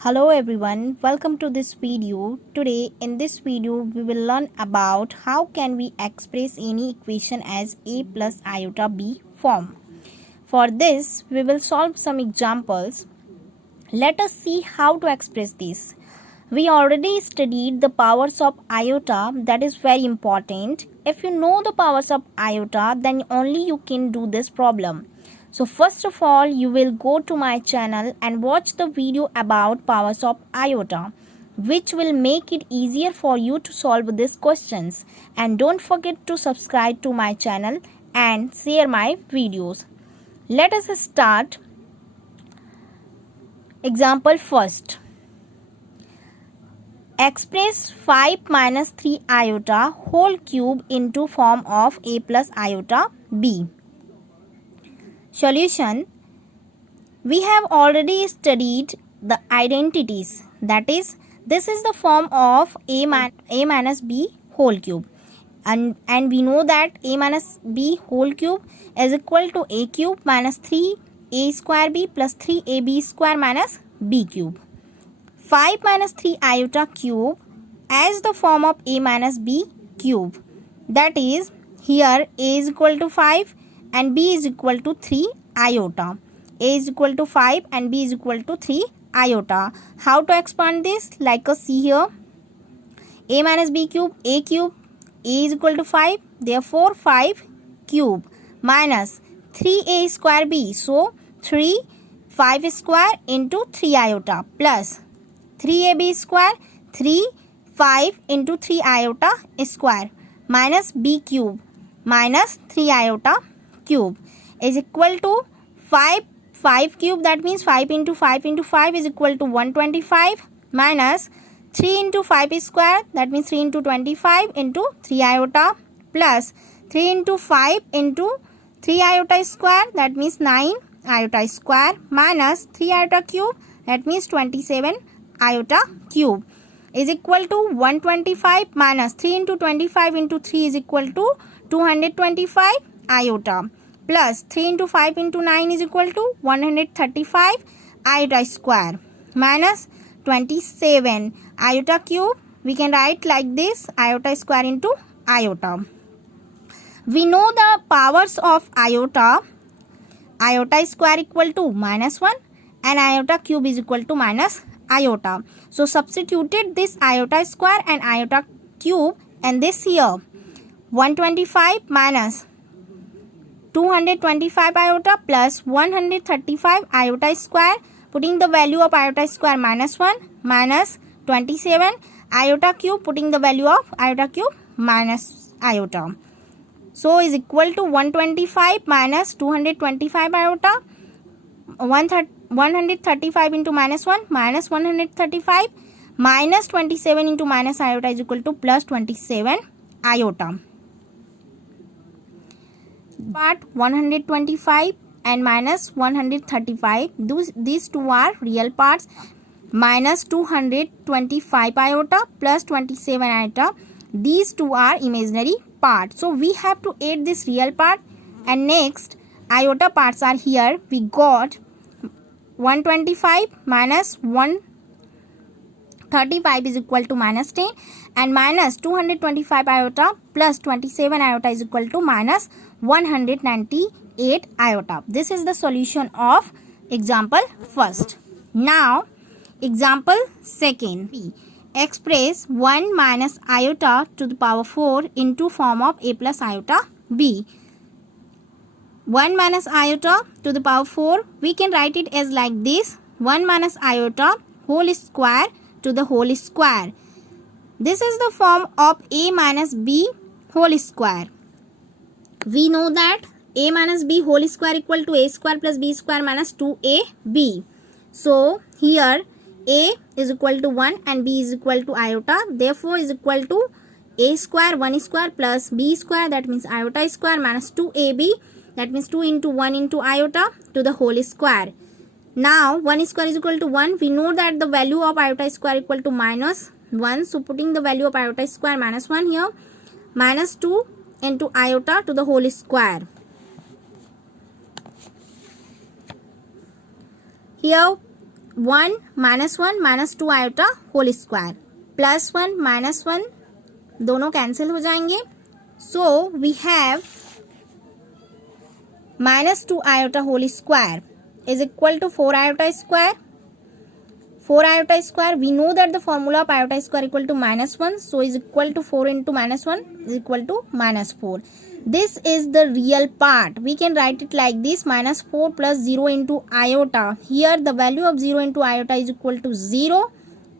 Hello everyone, welcome to this video. Today in this video we will learn about how can we express any equation as a plus iota b form. For this we will solve some examples. Let us see how to express this. We already studied the powers of iota, that is very important. If you know the powers of iota, then only you can do this problem. So first of all, you will go to my channel and watch the video about powers of iota, which will make it easier for you to solve these questions. And don't forget to subscribe to my channel and share my videos. Let us start. Example first. Express 5 minus 3 iota whole cube into form of a plus iota b. Solution. We have already studied the identities, that is, this is the form of a minus b whole cube, and we know that a minus b whole cube is equal to a cube minus 3a square b plus 3ab square minus b cube. 5 minus 3 iota cube as the form of a minus b cube, that is, here a is equal to 5 and b is equal to 3 iota. A is equal to 5 and b is equal to 3 iota. How to expand this? Like us see here. A minus b cube, a is equal to 5. Therefore 5 cube minus 3a square b. So 5 square into 3 iota plus 3ab square 5 into 3 iota square minus b cube minus 3 iota cube is equal to 5 cube, that means 5 into 5 into 5 is equal to 125 minus 3 into 5 square, that means 3 into 25 into 3 iota plus 3 into 5 into 3 iota square, that means 9 iota square minus 3 iota cube, that means 27 iota cube is equal to 125 minus 3 into 25 into 3 is equal to 225 iota plus 3 into 5 into 9 is equal to 135 iota square minus 27 iota cube. We can write like this, iota square into iota. We know the powers of iota. Iota square equal to minus 1 and iota cube is equal to minus iota. So substituted this iota square and iota cube and this here 125 minus 225 iota plus 135 iota square, putting the value of iota square minus 1 minus 27 iota cube, putting the value of iota cube minus iota. So is equal to 125 minus 225 iota, 135 into minus 1 minus 135 minus 27 into minus iota is equal to plus 27 iota. Part 125 and minus 135, these two are real parts. Minus 225 iota plus 27 iota, these two are imaginary parts. So we have to add this real part, and next iota parts are here. We got 125 minus 135 is equal to minus 10 and minus 225 iota plus 27 iota is equal to minus 198 iota. This is the solution of example first. Now example second. Express 1 minus iota to the power 4 into form of a plus iota b. 1 minus iota to the power 4, we can write it as like this, 1 minus iota whole square to the whole square. This is the form of a minus b whole square. We know that a minus b whole square equal to a square plus b square minus 2ab. So here a is equal to 1 and b is equal to iota. Therefore is equal to a square 1 square plus b square, that means iota square minus 2ab, that means 2 into 1 into iota to the whole square. Now 1 square is equal to 1. We know that the value of iota square equal to minus 1. So putting the value of iota square minus 1 here, minus 2 into iota to the whole square. Here 1 minus 2 iota whole square, plus 1 minus 1 दोनों cancel हो जाएंगे. So we have minus 2 iota whole square is equal to 4 iota square. 4 iota square, we know that the formula of iota square equal to minus 1. So is equal to 4 into minus 1 is equal to minus 4. This is the real part. We can write it like this: minus 4 plus 0 into iota. Here the value of 0 into iota is equal to 0,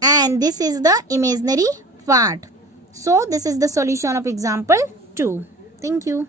and this is the imaginary part. So this is the solution of example 2. Thank you.